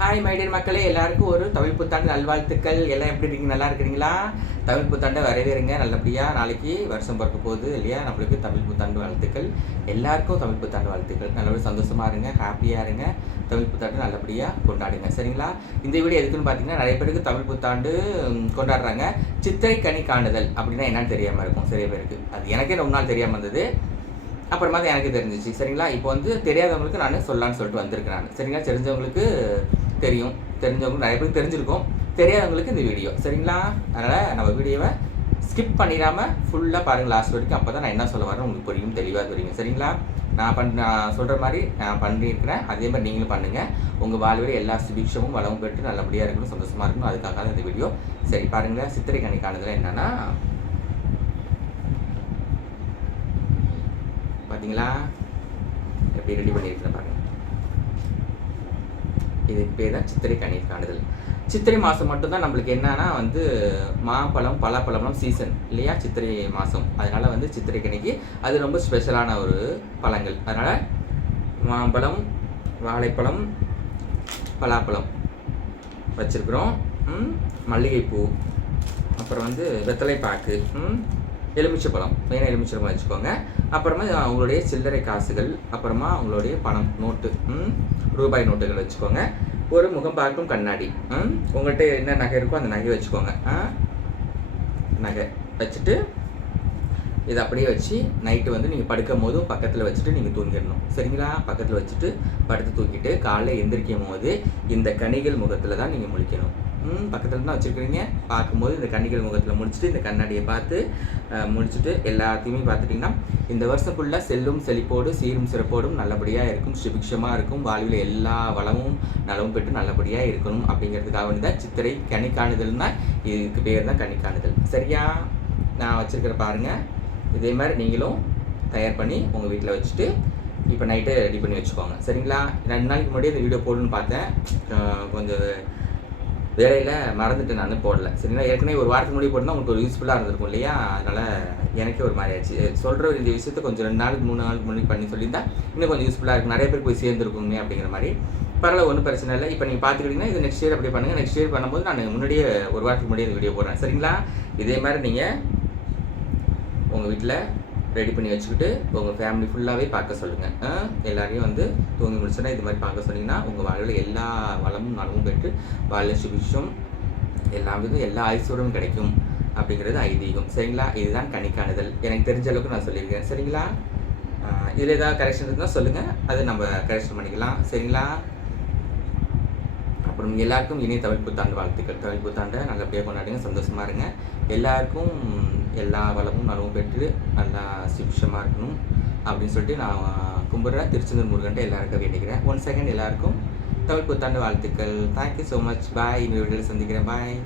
Hi my dear மக்களே, எல்லாருக்கும் ஒரு தமிழ் புத்தாண்டு நல்வாழ்த்துக்கள். எல்லாம் எப்படி இருக்கீங்க? நல்லா இருக்கிறீங்களா? தமிழ் புத்தாண்டை வரவேறுங்க நல்லபடியாக. நாளைக்கு வருஷம் பிறக்க போகுது இல்லையா? நம்மளுக்கு தமிழ் புத்தாண்டு வாழ்த்துக்கள். எல்லாருக்கும் தமிழ் புத்தாண்டு வாழ்த்துக்கள். நல்லபடியாக சந்தோஷமாக இருங்க, ஹாப்பியாக இருங்க. தமிழ் புத்தாண்டு நல்லபடியாக கொண்டாடுங்க, சரிங்களா? இந்த வீடியோ எதுக்குன்னு பார்த்தீங்கன்னா, நிறைய பேருக்கு தமிழ் புத்தாண்டு கொண்டாடுறாங்க. சித்திரை கனி காணுதல் அப்படின்னா என்னன்னு தெரியாமல் இருக்கும் சிறிய பேருக்கு. அது எனக்கே ரொம்ப நாள் தெரியாமல் இருந்தது, அப்புறமா தான் எனக்கு தெரிஞ்சிச்சு, சரிங்களா? இப்போ வந்து தெரியாதவங்களுக்கு நான் சொல்லலான்னு சொல்லிட்டு வந்திருக்கேன் நான், சரிங்களா? தெரிஞ்சவங்களுக்கு தெரியும், தெரிஞ்சவங்களுக்கு நிறைய பேருக்கு தெரிஞ்சிருக்கும், தெரியாதவங்களுக்கு இந்த வீடியோ, சரிங்களா? அதனால் நம்ம வீடியோவை ஸ்கிப் பண்ணிடாமல் ஃபுல்லாக பாருங்கள் லாஸ்ட் வரைக்கும். அப்போ தான் நான் என்ன சொல்ல வரேன் உங்களுக்கு புரியும், தெளிவாக தெரியும், சரிங்களா? நான் சொல்கிற மாதிரி நான் பண்ணியிருக்கிறேன், அதே மாதிரி நீங்களும் பண்ணுங்கள். உங்கள் வாழ்வில் எல்லா சுபிக்ஷமும் வளமும் பெற்று நல்லபடியாக இருக்கணும், சந்தோஷமாக இருக்கணும். அதுக்காக தான் இந்த வீடியோ. சரி பாருங்கள், சித்திரை கனி காணுதல் என்னென்னா பார்த்தீங்களா, எப்படி ரெடி பண்ணியிருக்கேன் பாருங்கள். இதுக்கு பேர் தான் சித்திரை கனி காணுதல். சித்திரை மாதம் மட்டும்தான் நம்மளுக்கு என்னன்னா வந்து மாம்பழம் பலாப்பழம்லாம் சீசன் இல்லையா? சித்திரை மாதம், அதனால் வந்து சித்திரை கனிக்கு அது ரொம்ப ஸ்பெஷலான ஒரு பழங்கள். அதனால் மாம்பழம், வாழைப்பழம், பலாப்பழம் வச்சுருக்குறோம். மல்லிகைப்பூ, அப்புறம் வந்து வெத்தலை பாக்கு, எலுமிச்சைப்பழம், மெயினாக எலுமிச்சைப்பழம் வச்சுக்கோங்க. அப்புறமா உங்களுடைய சில்லறை காசுகள், அப்புறமா உங்களுடைய பணம் நோட்டு, ரூபாய் நோட்டுகள் வச்சுக்கோங்க. ஒரு முகம் பார்க்கும் கண்ணாடி, உங்கள்கிட்ட என்ன நகை இருக்கோ அந்த நகை வச்சுக்கோங்க. நகை வச்சுட்டு இதை அப்படியே வச்சு நைட்டு வந்து நீங்கள் படுக்கும் போதும் பக்கத்தில் வச்சுட்டு நீங்கள் தூங்கிடணும், சரிங்களா? பக்கத்தில் வச்சுட்டு படுத்து தூக்கிட்டு காலையில் எந்திரிக்கும் போது இந்த கனிகள் முகத்தில் தான் நீங்கள் முழிக்கணும். பக்கத்தில் தான் வச்சுருக்கிறீங்க. பார்க்கும்போது இந்த கன்னிகள் முகத்தில் முடிச்சுட்டு இந்த கண்ணாடியை பார்த்து முடிச்சுட்டு எல்லாத்தையுமே பார்த்துட்டிங்கன்னா இந்த வருஷம் ஃபுல்லாக செல்லும் செழிப்போடு சீரும் சிறப்போடும் நல்லபடியாக இருக்கும், சுபிக்ஷமாக இருக்கும், வாழ்வில் எல்லா வளமும் நலமும் பெற்று நல்லபடியாக இருக்கணும் அப்படிங்கிறதுக்காக வேண்டி தான் சித்திரை கனி காணுதல்னா இதுக்கு பேர் தான் கனி காணுதல், சரியா? நான் வச்சுருக்கிற பாருங்கள், இதே மாதிரி நீங்களும் தயார் பண்ணி உங்கள் வீட்டில் வச்சுட்டு இப்போ நைட்டு ரெடி பண்ணி வச்சுக்கோங்க, சரிங்களா? 2 நாளைக்கு முன்னாடி இந்த வீடியோ போடணும்னு பார்த்தேன், கொஞ்சம் வேலையில் மறந்துட்டு நான் போடல, சரிங்களா? ஏற்கனவே ஒரு வாரத்துக்கு முன்னாடி போட்டுனா உங்களுக்கு ஒரு யூஸ்ஃபுல்லாக இருந்திருக்கும் இல்லையா? அதனால் எனக்கே ஒரு மாதிரி ஆச்சு. சொல்கிற இந்த விஷயத்தை கொஞ்சம் 2 நாளுக்கு 3 நாளுக்கு முன்னாடி பண்ணி சொல்லியிருந்தா இன்னும் கொஞ்சம் யூஸ்ஃபுல்லாக இருக்கும், நிறைய பேர் போய் சேர்ந்துருக்குங்க அப்படிங்கிற மாதிரி. பரவாயில்ல, ஒன்றும் பிரச்சனை இல்லை. இப்போ நீங்கள் பார்த்துக்கிட்டிங்கன்னா இது நெக்ஸ்ட் இயர் அப்படி பண்ணுங்கள். நெக்ஸ்ட் இயர் பண்ணும்போது நான் முன்னாடியே ஒரு வாரத்துக்கு முன்னாடியே இந்த வீடியோ போடுறேன், சரிங்களா? இதே மாதிரி நீங்கள் உங்கள் வீட்டில் ரெடி பண்ணி வச்சுக்கிட்டு உங்கள் ஃபேமிலி ஃபுல்லாகவே பார்க்க சொல்லுங்கள். எல்லாரையும் வந்து தூங்கி முடிச்சோன்னா இது மாதிரி பார்க்க சொன்னீங்கன்னா உங்கள் வாழ்வில் எல்லா வளமும் நலமும் பெற்று வாழ்ல சுபிக்ஷம் எல்லா ஐஸ்வர்யமும் கிடைக்கும் அப்படிங்கிறது ஐதீகம், சரிங்களா? இதுதான் கனி காணுதல். எனக்கு தெரிஞ்ச அளவுக்கு நான் சொல்லியிருக்கேன், சரிங்களா? இதில் ஏதாவது கரெக்ஷன் இருந்தால் சொல்லுங்கள், அதை நம்ம கரெக்ஷன் பண்ணிக்கலாம், சரிங்களா? அப்புறம் எல்லாருக்கும் இனிய தமிழ் புத்தாண்டு வாழ்த்துக்கள். தமிழ் புத்தாண்டை நல்லபடியாக கொண்டாடுங்க, சந்தோஷமாக இருங்க. எல்லாருக்கும் எல்லா வளமும் நலமும் பெற்று நல்லா சுபிக்ஷமாக இருக்கணும் அப்படின்னு சொல்லிட்டு நான் கும்பிட்றேன். திருச்செந்தூர் முருகன்ட்ட எல்லாருக்கும் வேண்டிக்கிறேன். 1 செகண்ட் எல்லாருக்கும் தமிழ் புத்தாண்டு வாழ்த்துக்கள். Thank you so much. பாய். இந்த வீடியோவில் சந்திக்கிறேன். பாய்.